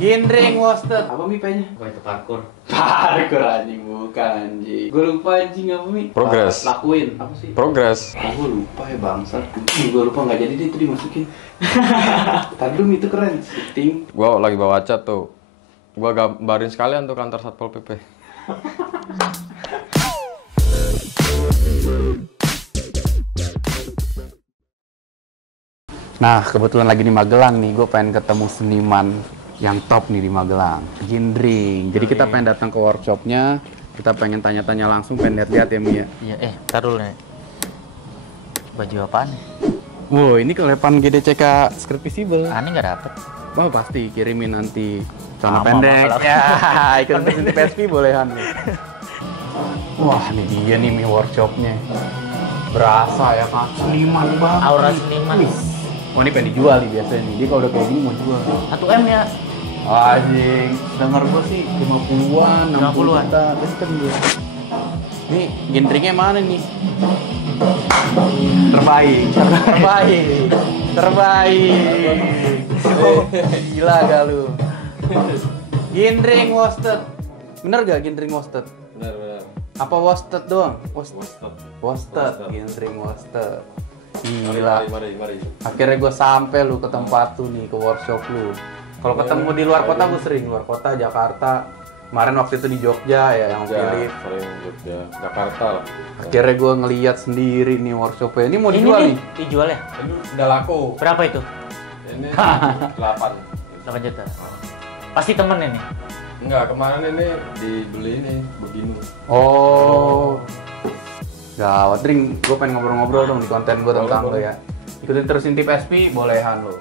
Gendring Wasted. Apa Mi P-nya? Apa itu parkour? Parkour anjing, bukan anjing. Gue lupa anjing apa Mi? Progress. Lakuin. Apa sih? Progress. Oh, gue lupa ya bangsat. Gue lupa nggak jadi deh itu dimasukin. Tadi dulu itu keren. Shooting. Gua lagi bawa cat tuh. Gua gambarin sekalian tuh kantor Satpol PP. Nah, kebetulan lagi di Magelang nih, gue pengen ketemu seniman yang top nih di Magelang, Gendring. Jadi kita pengen datang ke workshopnya, kita pengen tanya-tanya langsung, pengen lihat-lihat ya Mi ya. Iya, taruh dulu nih. Baju apaan nih? Wow, ini kelepan GDCK Script Visible. Aneh nggak dapet. Wah, pasti kirimin nanti celana Sama, pendek. malah. Ya, ikut di PSP bolehan. Wah, ini dia nih Mi workshopnya. Berasa ya kan, seniman banget. Aura seniman. Oh, ini pengen dijual nih biasanya nih. Dia kalau udah kayak gini mau jual. 1M ya? Anjing, denger gua sih 50-an, 50-an. juta, kenceng dia. Nih, gendringnya mana nih? Terbaik. Oh, gila gak lu? Gendring Wasted. Bener gak Gendring Wasted? Benar. Apa Wasted doang? Wasted. Wasted, Gendring Wasted. Gila. Mari. Akhirnya gue sampai lu ke tempat tuh nih, ke workshop lu. Kalau ketemu di luar kota gue sering, luar kota, Jakarta. Kemarin waktu itu di Jogja ya, yang Philip. Sering Jogja, Jakarta lah. Akhirnya gue ngeliat sendiri nih workshopnya. Ini mau dijual nih. Dijual ya? Ini udah laku. Berapa itu? Ini 8. 8 juta. Pasti temen ini. Enggak, kemarin ini dibeli ini begini. Oh. Gawat, Ring. Gue pengen ngobrol-ngobrol dong di konten gue tentang lo ya. Ikutin terus Intip SP, bolehan lo.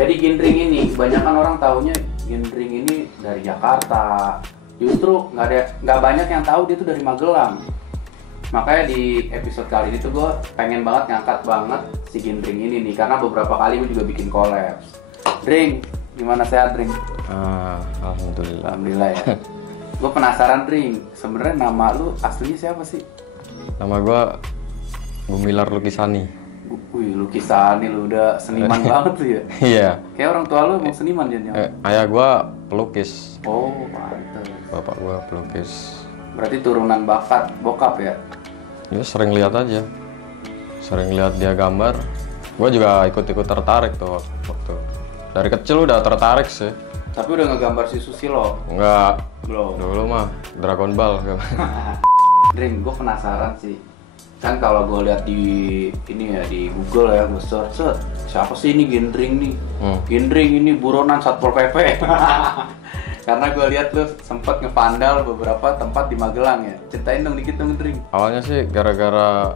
Jadi Gendring ini, kebanyakan orang taunya Gendring ini dari Jakarta. Justru nggak banyak yang tahu dia tuh dari Magelang. Makanya di episode kali ini tuh gue pengen banget ngangkat banget si Gendring ini nih, karena beberapa kali gue juga bikin collab. Dring, gimana sehat Dring? Alhamdulillah. Alhamdulillah ya. Gue penasaran Dring, sebenarnya nama lu aslinya siapa sih? Nama gua Gumilar Lukisani. Wih, lukisan nih lu udah seniman banget tuh ya. Iya. Kayak orang tua lu emang seniman dia. Ayah gua pelukis. Oh, mantap. Bapak gua pelukis. Berarti turunan bakat bokap ya? Ya sering lihat aja. Sering lihat dia gambar. Gua juga ikut-ikut tertarik tuh waktu. Dari kecil udah tertarik sih. Tapi udah ngegambar si Susilo? Enggak. Belum. Dulu mah Dragon Ball. Dring, gue penasaran sih. Kan kalau gue lihat di ini ya di Google ya, gue search siapa sih ini Gendring nih? Gendring ini buronan Satpol PP. Karena gue lihat lu sempet ngepandal beberapa tempat di Magelang ya. Ceritain dong dikit dong Dring. Awalnya sih gara-gara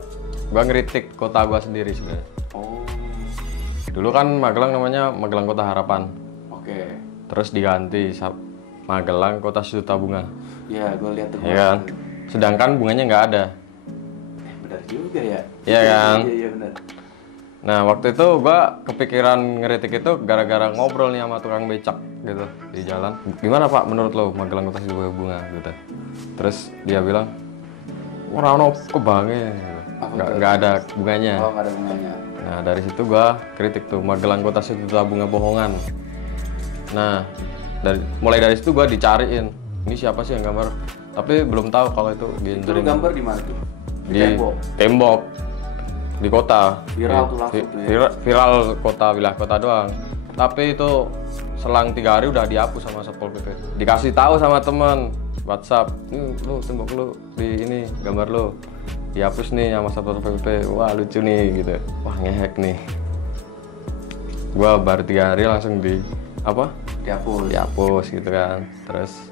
gua ngeritik kota gua sendiri sebenarnya. Oh. Dulu kan Magelang namanya Magelang Kota Harapan. Oke. Terus diganti Magelang Kota Sejuta Bunga. Ya, gue lihat tuh. Ya kan? Sedangkan bunganya nggak ada. Benar juga ya. Iya kan? Iya benar. Nah waktu itu gua kepikiran ngeritik itu gara-gara ngobrol nih sama tukang becak gitu di jalan. Gimana Pak menurut lo Magelang Kota Sejuta Bunga gitu. Terus dia bilang, orang kebange, nggak ada bunganya. Oh, nggak ada bunganya. Nah dari situ gua kritik tuh Magelang Kota Sejuta Bunga bohongan. Nah mulai dari situ gua dicariin ini siapa sih yang gambar. Tapi belum tahu kalau itu Itu lu gambar di mana tuh? Di tembok di kota. Viral tuh langsung tuh ya. Viral kota, wilayah kota doang. Tapi itu selang 3 hari udah dihapus sama Satpol PP. Dikasih tahu sama temen WhatsApp, nih lu tembok lu di ini gambar lu dihapus nih sama Satpol PP. Wah lucu nih gitu. Wah ngehek nih. Gua baru 3 hari langsung dihapus gitu kan. Terus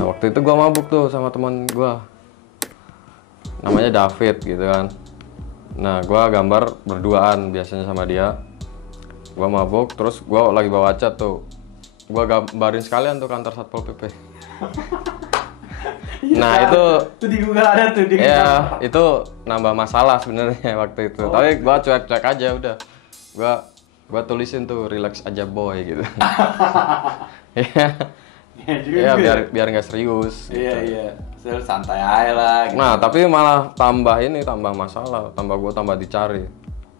Nah waktu itu gue mabuk tuh sama teman gue, namanya David gitu kan. Nah gue gambar berduaan biasanya sama dia. Gue mabuk, terus gue lagi bawa cat tuh, gue gambarin sekalian tuh kantor Satpol PP. Nah itu di Google ada tuh di ya itu nambah masalah sebenarnya waktu itu. Tapi gue cuek-cuek aja udah. Gue tulisin tuh relax aja boy gitu. Iya biar nggak serius. Iya santai aja lah gitu. Nah tapi malah tambah masalah, tambah dicari.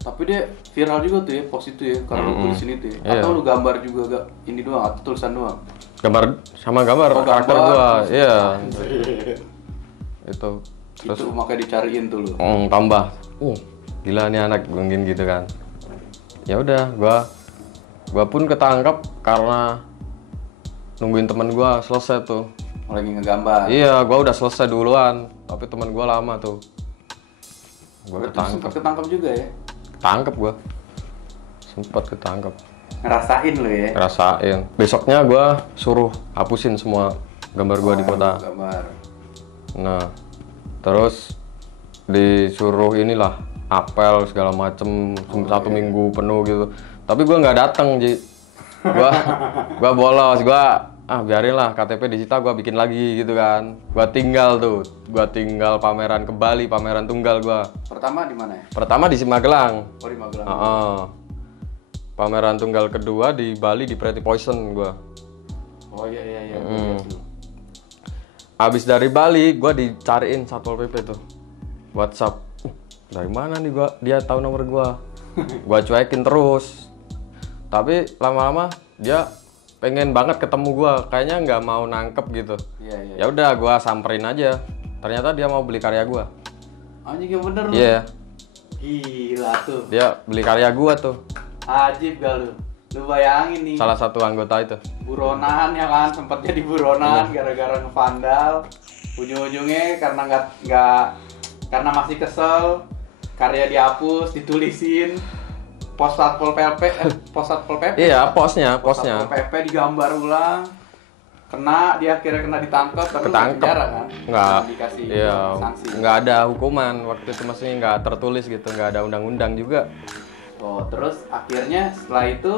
Tapi dia viral juga tuh ya, post itu ya, karena lu tulisin itu ya. Atau lu gambar juga gak ini doang atau tulisan doang? Gambar karakter gua, iya. Itu terus itu makanya dicariin tuh lu. Tambah. Gila nih anak gungin gitu kan. Ya udah, gua pun ketangkap karena nungguin temen gua selesai tuh. Lagi ngegambar. Iya, gua udah selesai duluan, tapi temen gua lama tuh. Gua ketangkap juga ya? Ketangkep gua. Sempat ketangkep. Ngerasain lu ya? Ngerasain. Besoknya gua suruh hapusin semua gambar gua di kota. Gambar. Nah, terus disuruh inilah apel segala macem 1 minggu penuh gitu. Tapi gua nggak datang, Ji. Gua bolos, biarin lah KTP disita, gua bikin lagi gitu kan. Gua tinggal pameran ke Bali, pameran tunggal gua. Pertama di mana ya? Pertama di Magelang. Oh di Magelang. Pameran tunggal kedua di Bali di Pretty Poison gua. Oh iya. Abis dari Bali, gua dicariin Satpol PP tuh. WhatsApp. Dari mana nih dia tahu nomor gua. Gua cuekin terus. Tapi lama-lama dia pengen banget ketemu gua, kayaknya nggak mau nangkep gitu. Iya. Ya udah, gua samperin aja. Ternyata dia mau beli karya gua. Anjing yang bener lu. Iya. Gila tuh. Dia beli karya gua tuh. Ajib gak lu? Lu bayangin nih. Salah satu anggota itu. Buronan ya kan, sempat jadi buronan gara-gara ngevandal. Ujung-ujungnya karena masih kesel, karya dihapus, ditulisin. Pos Satpol PP. Iya, posnya. Satpol PP digambar ulang. Dia akhirnya kena ditangkap, tapi Ketangkep. penjara kan? Nggak, dikasih iya, sanksi. nggak ada hukuman waktu itu, maksudnya nggak tertulis gitu, nggak ada undang-undang juga. Oh, terus akhirnya setelah itu,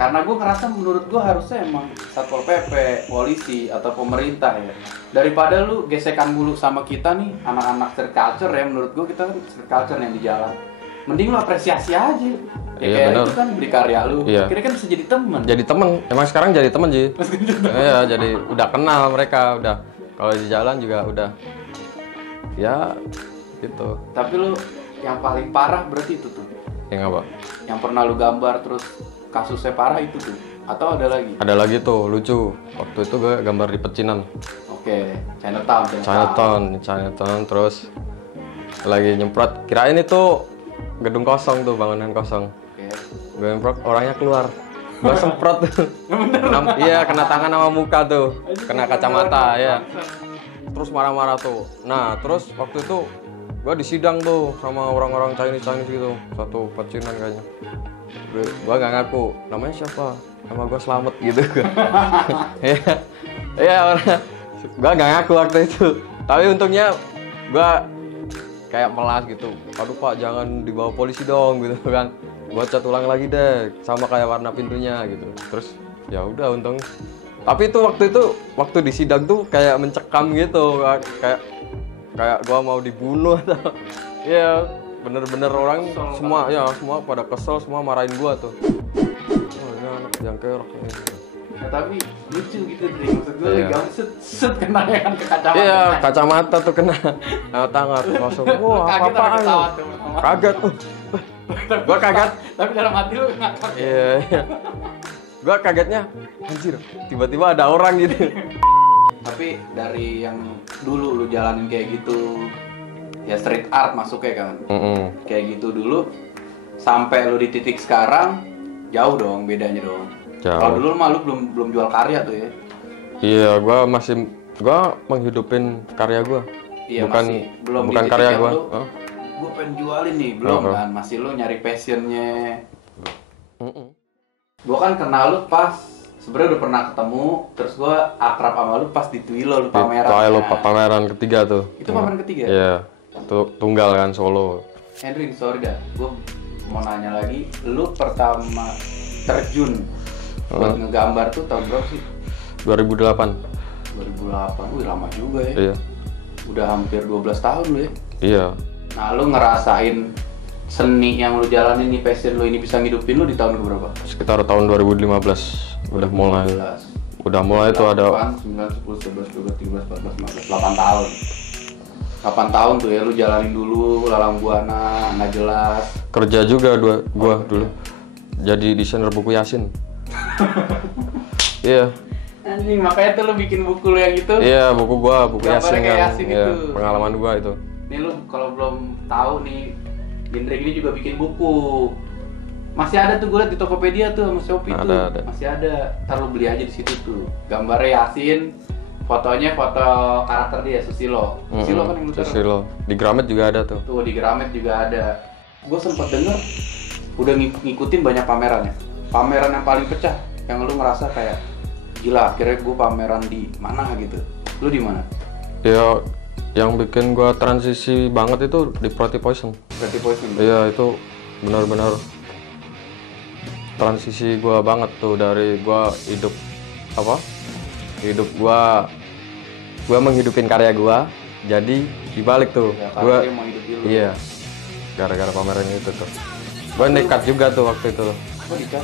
karena gue ngerasa menurut gue harusnya emang Satpol PP, polisi atau pemerintah ya, daripada lu gesekan mulu sama kita nih anak-anak street culture ya, menurut gue kita kan street culture yang di jalan, mending lu apresiasi aja. Iya, kayak bener. itu kan beli karya lu, Iya. kira kan bisa jadi temen. Jadi temen, emang sekarang jadi temen Ji. Iya, jadi udah kenal mereka, udah kalau di jalan juga udah, ya gitu. Tapi lu yang paling parah berarti itu tuh, Yang apa? yang pernah lu gambar terus kasusnya parah itu tuh, atau ada lagi? Ada lagi tuh lucu. Waktu itu gue gambar di pecinan. Oke, Chinatown. Chinatown, terus lagi nyemprot. Kirain itu gedung kosong tuh, bangunan kosong. Oke. Gue nyemprot, orangnya keluar. Gue semprot tuh. Iya, kena tangan sama muka tuh. Kena kacamata ya. Terus marah-marah tuh. Nah, terus waktu itu gue disidang tuh sama orang-orang Chinese gitu. Satu pecinan kayaknya. Gue gak ngaku, namanya siapa? Nama gue Slamet gitu. Iya, gue gak ngaku waktu itu. Tapi untungnya gue kayak melas gitu. Aduh Pak, jangan dibawa polisi dong gitu kan. Gue cat ulang lagi deh, sama kayak warna pintunya gitu. Terus ya udah untung. Tapi itu waktu di sidang tuh kayak mencekam gitu, kayak gue mau dibunuh atau ya bener-bener orang semua pada kesel, semua marahin gue tuh. Oh ini anak yang kerok ini. Ya, tapi lucu gitu Dri, maksud gue gampang set kena ya kan ke kacamata. Iya, kacamata tuh kena tangan langsung. Wah, apa-apaan lu? Kaget tuh. Gua kaget. Tapi dalam hati lu ngakak. Iya. Gua kagetnya, anjir, tiba-tiba ada orang gitu. Tapi dari yang dulu lu jalanin kayak gitu, ya street art masuknya kan. Kayak gitu dulu sampai lu di titik sekarang jauh dong bedanya dong. Kalau dulu mah lu belum jual karya tuh ya. Iya, gua menghidupin karya gua. Iya, bukan karya gua. Gua pengen jualin nih, belum kan? Masih lu nyari passionnya. Gua kan kenal lu pas sebenarnya udah pernah ketemu, terus gue akrab sama lu pas di Twilo lu pameran. Lu pameran ketiga tuh. Itu pameran ketiga? Iya. Tuh tunggal kan solo. Hendrik, sorry dah, gue mau nanya lagi, lu pertama terjun buat ngegambar tuh tahun berapa sih? 2008. 2008, wih lama juga ya. Iya. Udah hampir 12 tahun lu ya. Iya. Nah lu ngerasain seni yang lu jalanin nih, passion lu ini bisa ngidupin lu di tahun berapa? Sekitar tahun 2015 udah mulai. Udah mulai tuh ada 8, 9, 10, 11, 12, 13, 14, 15, 8 tahun. 8 tahun tuh ya lu jalanin dulu lalang buana, nggak jelas. Kerja juga gua dulu. Jadi desainer buku Yasin. Iya. Anjing, makanya tuh lu bikin buku lu yang itu. Iya, buku Gambarnya Yasin kayak kan. Yasin Iya, itu. pengalaman gua itu. Nih lu kalau belum tahu nih, Gendreng ini juga bikin buku. Masih ada tuh gue liat di Tokopedia tuh sama Shopee tuh. Ada. Masih ada. Ntar lu beli aja di situ tuh. Gambarnya Yasin, fotonya foto karakter dia Susilo. Susilo kan yang lu taruh. Susilo. Di Gramet juga ada tuh. Tuh di Gramet juga ada. Gue sempet denger udah ngikutin banyak pameran ya. Pameran yang paling pecah yang lu ngerasa kayak gila, akhirnya gue pameran di mana gitu. Lu di mana? Ya, yang bikin gua transisi banget itu di Pretty Poison. Pretty Poison. Iya, itu benar-benar transisi gua banget tuh dari gua hidup gua menghidupin karya gua, jadi dibalik tuh Ya, gua dia mau hidup dulu. iya, gara-gara pameran itu tuh gua nekat juga tuh waktu itu tuh. Oh, nikah.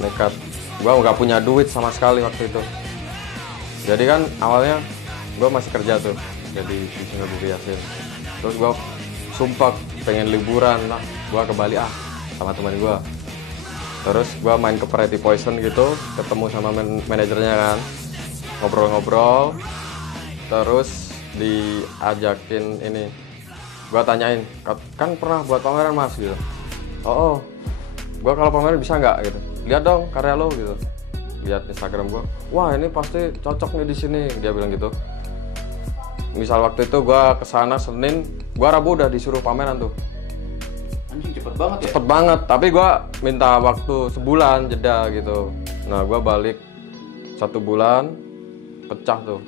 nekat gua nggak punya duit sama sekali waktu itu, jadi kan awalnya gua masih kerja tuh jadi desainer buku Yasin, terus gua sumpah pengen liburan lah, gua ke Bali sama teman gua. Terus gua main ke Pretty Poison gitu, ketemu sama manajernya kan, ngobrol-ngobrol, terus diajakin ini, gua tanyain, kan pernah buat pameran mas gitu. Oh, gua kalau pameran bisa nggak gitu, lihat dong karya lo gitu, lihat Instagram gua, wah ini pasti cocok nih di sini, dia bilang gitu. Misal waktu itu gua kesana Senin, gua Rabu udah disuruh pameran tuh. Anjing cepet banget ya? Cepet banget, tapi gua minta waktu sebulan jeda gitu. Nah gua balik 1 bulan, pecah tuh.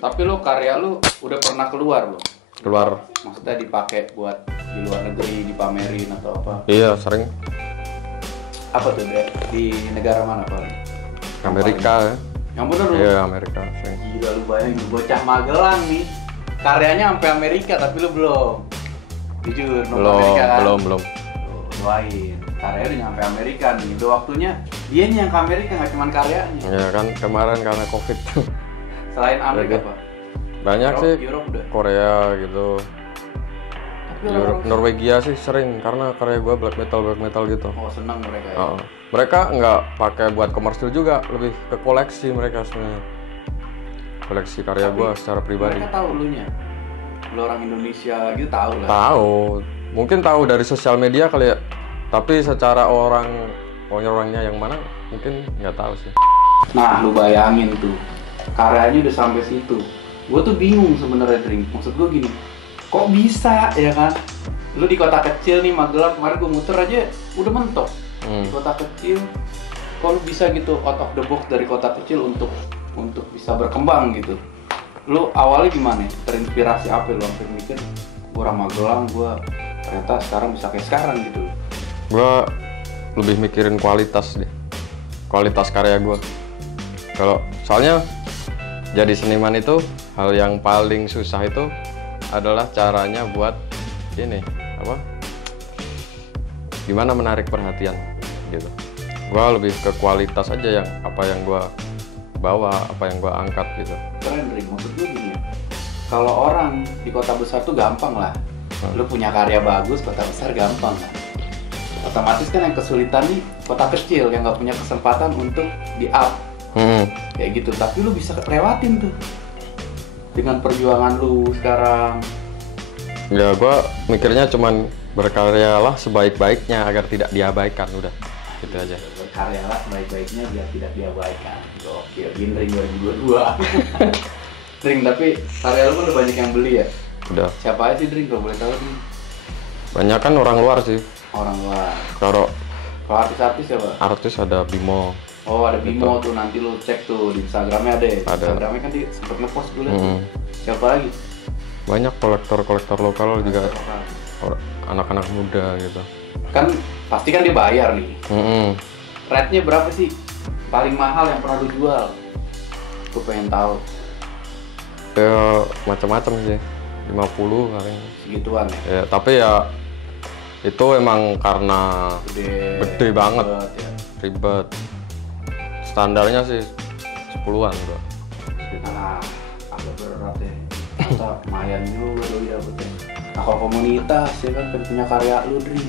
Tapi lu karya lu udah pernah keluar lo? Keluar. Maksudnya dipakai buat di luar negeri, dipamerin atau apa? Iya sering. Apa tuh deh? Di negara mana paling? Amerika ya. Yang bener lu? Iya Amerika sering. Gila lu bayangin, bocah Magelang nih. Karyanya sampai Amerika tapi lu belum. Jujur, Amerika kan? Belum. Tuh, doain. Karyanya udah nyampe Amerika nih. Udah waktunya dia nih yang ke Amerika, nggak cuma karyanya. Ya kan kemarin karena COVID. Selain Amerika apa? Banyak sih. Europe udah. Korea gitu. Tapi orang-orang Norwegia sih sering karena karya gua black metal gitu. oh senang mereka ya. Mereka nggak pakai buat komersil juga, lebih ke koleksi mereka sebenarnya. Koleksi karya gua secara pribadi. Mereka tahu lu nya. Lu orang Indonesia gitu tahu lah. Tahu, mungkin tahu dari sosial media kali ya. Tapi secara orangnya yang mana mungkin nggak tahu sih. Nah, lu bayangin tuh. Karyanya udah sampai situ. Gue tuh bingung sebenarnya, Drink. Maksud gue gini, kok bisa ya kan? Lu di kota kecil nih, Magelang, kemarin gue muter aja udah mentok. Di kota kecil, kok lu bisa gitu out of the box dari kota kecil untuk bisa berkembang gitu. Lu awalnya gimana? Terinspirasi apa lu? Sampai mikir, gue orang Magelang, gue ternyata sekarang bisa kayak sekarang gitu. Gua lebih mikirin kualitas deh, kualitas karya gua. Kalau soalnya jadi seniman itu hal yang paling susah itu adalah caranya buat ini gimana menarik perhatian gitu. Gua lebih ke kualitas aja, yang apa yang gua bawa, apa yang gua angkat gitu. Keren, Drink. Maksud gue gini, kalau orang di kota besar tuh gampang lah. Lu punya karya bagus, kota besar gampang lah. Otomatis kan yang kesulitan nih kota kecil yang nggak punya kesempatan untuk di-up kayak gitu. Tapi lu bisa lewatin tuh dengan perjuangan lu sekarang. Ya gua mikirnya cuman berkaryalah sebaik-baiknya agar tidak diabaikan, udah gitu aja. Berkaryalah sebaik-baiknya biar tidak diabaikan. Gokil, Gendreng 2022. Drink, tapi karya lu kan udah banyak yang beli ya? Udah. Siapa aja sih, Drink, kalau boleh tahu nih? Banyak kan orang luar sih. Orang luar. Kalau artis-artis siapa? Artis ada Bimo. Oh ada Bimo tuh, nanti lu cek tuh di Instagramnya ada. Instagramnya kan dia sempet ngepost dulu tuh. Siapa lagi? Banyak kolektor lokal juga, Lokal. anak-anak muda gitu. Kan pasti kan dia bayar nih. Rate-nya berapa sih? Paling mahal yang pernah lu jual? Gue pengen tahu. Ya macam-macam sih, 50 paling. Segituan ya? Ya tapi ya itu emang karena gede banget, ya. ribet. Standarnya sih 10-an gua. Nah, agak berat ya. Masa lumayan juga lu ya betul. Nah kalau komunitas ya kan punya karya lu Dri.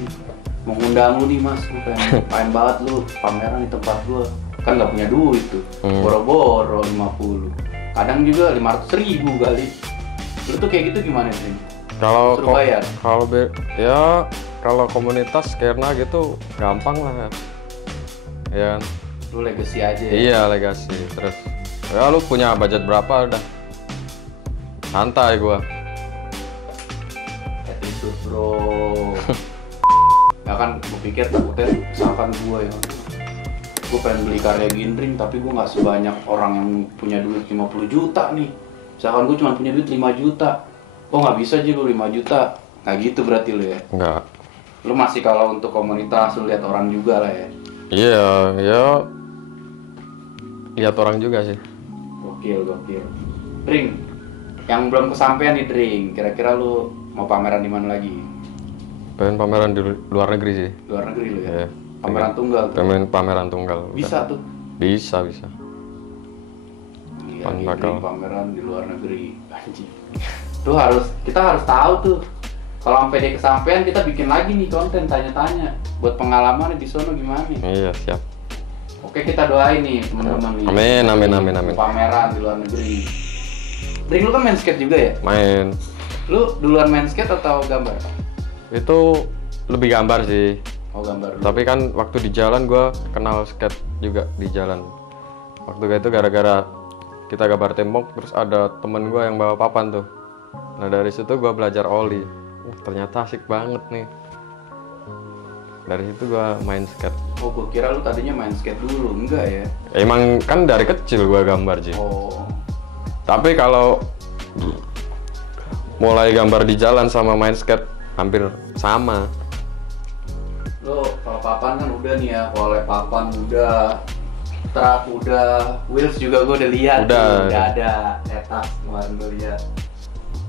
Mau ngundang lu nih mas, gue pengen banget lu pameran di tempat gua. Kan nggak punya duit tuh, boro-boro 50. Kadang juga 500.000 kali. Lu tuh kayak gitu gimana sih? Kalau bayar? Ya kalau komunitas karena gitu gampang lah ya. Ya kan? Lu legacy aja ya? Iya legasi. Terus ya lu punya budget berapa udah santai gua. Attitude bro. Ya kan gue pikir takutnya misalkan gue ya, gue pengen beli karya Gindring tapi gue nggak sebanyak orang yang punya duit 50 juta nih. Misalkan gue cuma punya duit 5 juta, oh nggak bisa aja lu 5 juta. Nggak gitu berarti lu ya? Enggak. Lu masih kalau untuk komunitas lu lihat orang juga lah ya? Iya, ya lihat orang juga sih. Gokil. Dring, yang belum kesampaian nih Dring, kira-kira lu mau pameran di mana lagi? Pengen pameran di luar negeri sih. Luar negeri lu ya? Iya. Pameran tunggal tuh? Pengen pameran tunggal. Bisa tuh? Bisa. Iya, Pan Gindring bakal. pameran di luar negeri. Anjing. Kita harus tahu tuh. Kalau sampai dia kesampaian kita bikin lagi nih konten tanya-tanya buat pengalaman di sono gimana nih. Iya, siap. Oke, kita doain nih teman-teman nih. Amin. Pameran di luar negeri. Dring, lu kan main skate juga ya? Main. Lu duluan main skate atau gambar? Itu lebih gambar sih. Oh, gambar dulu. Tapi kan waktu di jalan gue kenal skate juga di jalan. Waktu itu gara-gara kita gambar tembok, terus ada temen gue yang bawa papan tuh. Nah dari situ gue belajar ollie. Ternyata asik banget nih. Dari situ gue main skate. Oh, gue kira lu tadinya main skate dulu, enggak ya? Emang kan dari kecil gue gambar sih. Oh, Tapi kalau mulai gambar di jalan sama main skate hampir sama. lu kalau papan kan udah nih ya, oleh papan udah, truk udah, wheels juga gue udah lihat. Udah ada, etas kemarin gue lihat.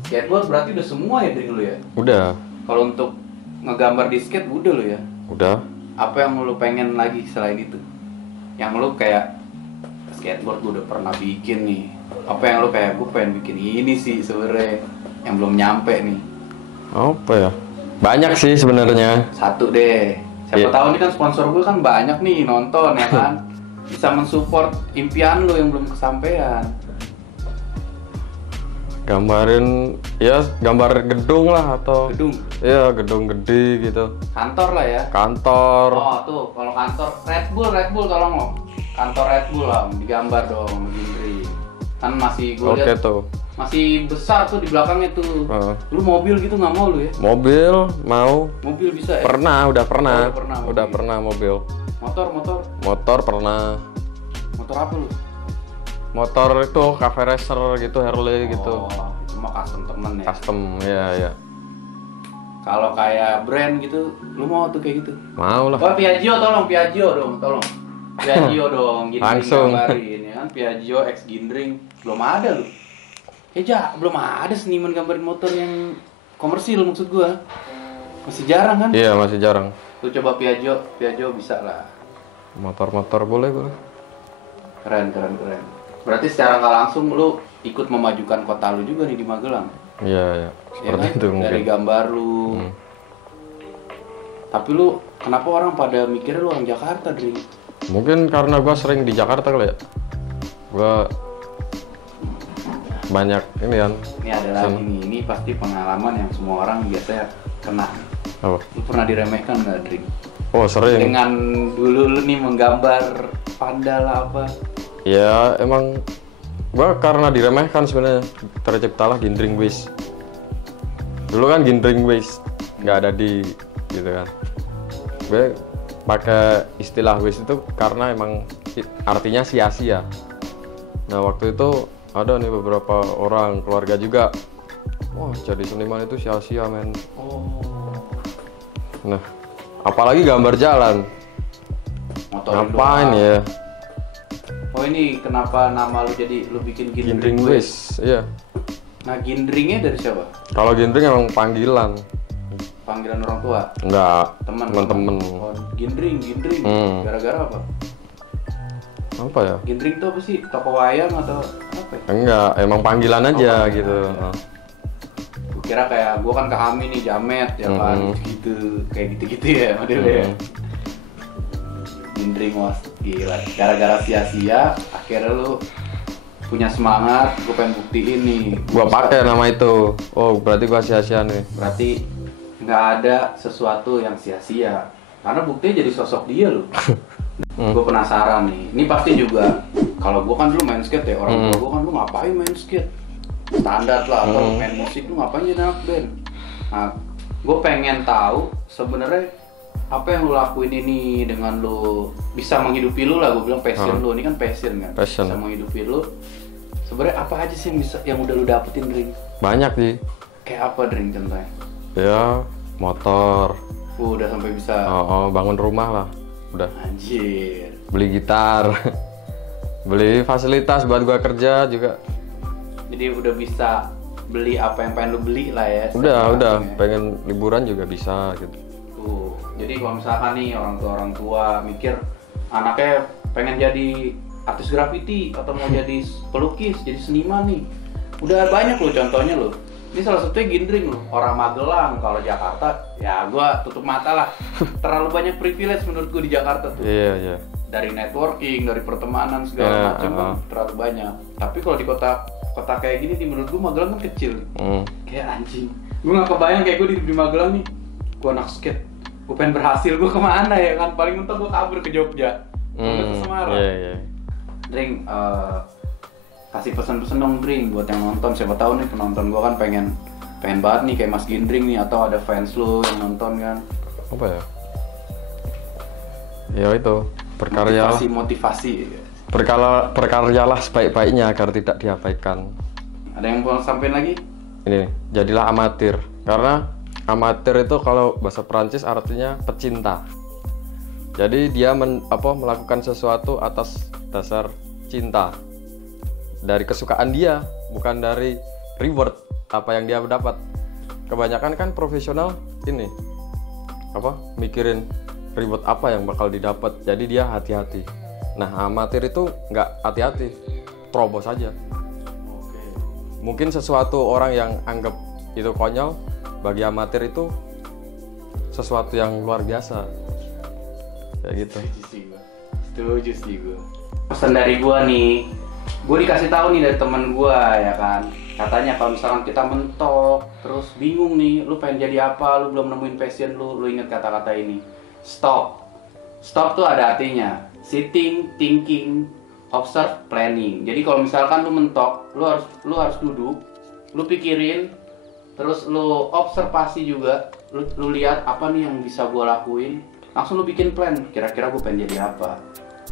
Skateboard berarti udah semua ya Dring lu ya? Udah. Kalau untuk ngegambar di skate udah lu ya? Udah. Apa yang lu pengen lagi selain itu? Yang lu kayak skateboard gue udah pernah bikin nih. Apa yang lu kayak gue pengen bikin ini sih sebenarnya yang belum nyampe nih. Apa ya? Banyak sih sebenarnya. Satu deh. Siapa Iya. tahu ini kan sponsor gue kan banyak nih nonton ya kan. Bisa mensupport impian lu yang belum kesampaian. Gambarin ya gambar gedung lah atau Gedung, ya gedung gede gitu. kantor lah ya. Kantor. Oh tuh, kalau kantor Red Bull tolong lo. Kantor Red Bull lah, digambar dong Gindri. Kan masih gue Oke lihat tuh. masih besar tuh di belakangnya tuh. Heeh. Lu mobil gitu nggak mau lu ya? Mobil mau. Mobil bisa ya? Udah pernah. Oh, udah pernah mobil. Mobil. Motor Pernah. motor apa lu? Motor itu cafe racer gitu, Harley gitu. Oh, itu mah custom temen ya. Custom, ya. Kalau kayak brand gitu, lu mau tuh kayak gitu? Mau lah. Oh, Piaggio tolong. Piaggio dong, Gindring Langsung. gambarin ya kan. Piaggio X Gindring belum ada lu. Belum ada seniman gambarin motor yang komersil maksud gua. Masih jarang kan? Iya, masih jarang. Lu coba Piaggio bisa lah. Motor boleh. Keren. Berarti secara nggak langsung lu ikut memajukan kota lu juga nih di Magelang. Iya. Ya Seperti kan? itu mungkin. Dari gambar lu. Tapi lu kenapa orang pada mikirnya lu orang Jakarta, Dri? Mungkin karena gua sering di Jakarta kali ya. Gua banyak ini kan. Ini ada lagi nih, ini pasti pengalaman yang semua orang biasanya kena. Apa? Lu pernah diremehkan nggak, Dri? Oh, sering. Dengan dulu lu nih menggambar panda lah apa? Ya emang gua karena diremehkan sebenarnya terciptalah Gindring Waste. Dulu kan Gindring Waste nggak ada di gitu kan. Gue pakai istilah waste itu karena emang artinya sia-sia. Nah waktu itu ada nih beberapa orang keluarga juga, wah jadi seniman itu sia-sia men. Nah apalagi gambar jalan, Motorin ngapain doang. ya? Oh ini kenapa nama lu jadi lu bikin Gindring Gindring waste, iya. Nah Gindringnya dari siapa? Kalau gindring emang panggilan, Panggilan orang tua? enggak Teman-teman? temen-temen. Oh, Gindring. Gara-gara apa? Apa ya? Gindring tuh apa sih? Toko wayang atau apa ya? Enggak, emang panggilan aja panggilan gitu. aja. Gue kira kayak gue kan ke Ami nih, Jamet ya kan, gitu kayak gitu-gitu ya modelnya. Gindring, was gila. Gara-gara sia-sia, akhirnya lu punya semangat, gue pengen buktiin nih. Gua pakai nama itu. Oh, berarti gua sia-sia nih. Berarti nggak ada sesuatu yang sia-sia, karena buktinya jadi sosok dia loh. Gue penasaran nih, ini pasti juga kalau gue kan dulu main skate ya, orang tua gue kan, lu ngapain main skate? Standar lah, atau main musik lu ngapain jadi anak band? Nah, gue pengen tahu sebenarnya apa yang lu lakuin ini dengan lu bisa menghidupi lu lah, gue bilang passion lu, ini kan passion kan, Passion. bisa menghidupi lu. Sebenarnya apa aja sih yang udah lu dapetin, Dring? Banyak sih. Kayak apa, Dring, contohnya? Ya, motor. Udah sampai bisa, Bangun rumah lah. Udah. anjir. Beli gitar. Beli fasilitas buat gua kerja juga. Jadi udah bisa beli apa yang pengen lu beli lah ya. Udah. Ya. Pengen liburan juga bisa gitu. Tuh. Jadi kalau misalkan nih orang tua mikir anaknya pengen jadi artis grafiti atau mau jadi pelukis, jadi seniman nih. Udah banyak loh contohnya loh. Ini salah satunya Gindring loh, orang Magelang. Kalau Jakarta, ya gua tutup mata lah. Terlalu banyak privilege menurut gua di Jakarta tuh. Iya. Dari networking, dari pertemanan segala macam kan terlalu banyak. Tapi kalau di kota kayak gini nih, menurut gua Magelang kan kecil. Kayak anjing. Gua nggak kebayang kayak gua di Magelang nih. Gua anak skate. Gua pengen berhasil, gua kemana ya kan? Paling mentok gua kabur ke Jogja. Ke Semarang. Iya. Dring, kasih pesan-pesan dong Dring buat yang nonton. Siapa tahu nih penonton gua kan pengen banget nih kayak Mas Gindring nih, atau ada fans lu yang nonton kan. Apa ya? Ya itu, berkarya. Motivasi. Berkaryalah sebaik-baiknya agar tidak diabaikan. Ada yang mau sampein lagi? Ini, jadilah amatir. Karena amatir itu kalau bahasa Perancis artinya pecinta. Jadi dia melakukan sesuatu atas dasar cinta, dari kesukaan dia, bukan dari reward apa yang dia dapat. Kebanyakan kan profesional ini mikirin reward apa yang bakal didapat, jadi dia hati-hati. Nah amatir itu nggak hati-hati, terobos aja. Mungkin sesuatu orang yang anggap itu konyol, bagi amatir itu sesuatu yang luar biasa. Kayak gitu. Setuju sih gue. Pesan dari gue nih, gue dikasih tahu nih dari teman gue ya kan, katanya kalau misalkan kita mentok terus bingung nih, lu pengen jadi apa, lu belum nemuin passion lu inget kata-kata ini, stop tuh ada artinya sitting, thinking, observe, planning. Jadi kalau misalkan lu mentok, lu harus duduk, lu pikirin, terus lu observasi juga, lu lihat apa nih yang bisa gue lakuin, langsung lu bikin plan, kira-kira gue pengen jadi apa.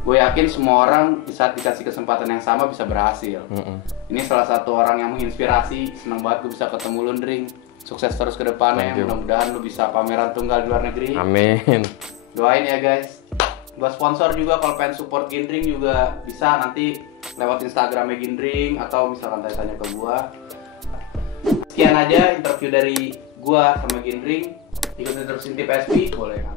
Gue yakin semua orang saat dikasih kesempatan yang sama bisa berhasil. Ini salah satu orang yang menginspirasi. Senang banget gue bisa ketemu lu, Dring. Sukses terus ke depannya. Mudah-mudahan lu bisa pameran tunggal di luar negeri. Amin. Doain ya guys. Buat sponsor juga kalau pengen support Gindring juga bisa nanti lewat Instagramnya Gindring atau misalkan tanya-tanya ke gue. Sekian aja interview dari gue sama Gindring. Ikutin terus Intip SP, boleh kan?